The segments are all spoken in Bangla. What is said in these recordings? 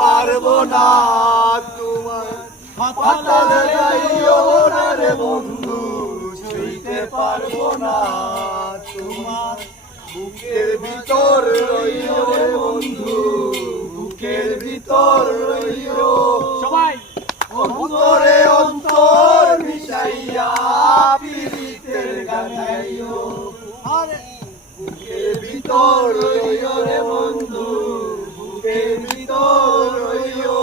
পারবো না তোমার পাতাল গাইও না রে বন্ধু ছুঁইতে পারবো না তোমার বুকের ভিতর রইও রে বন্ধু বুকের ভিতর রইও সবাই অন্তরে অন্তর মিশাইয়া পীড়িতের গান গাইও বুকের ভিতর রইও রে বন্ধু বুকের ভিতর রইও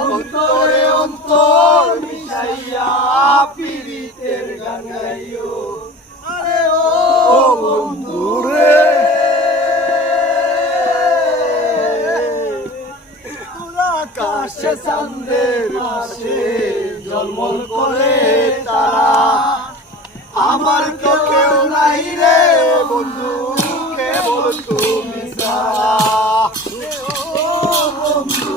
অন্তরে অন্তর মিশাইয়া পীড়িতের গান গাইও আরে ও বন্ধু রে আকাশে চাঁদের পাশে ঝলমল করে তারা আমার তো কেউ নাই রে বন্ধু কেবল তুমি ছাড়া ও বন্ধু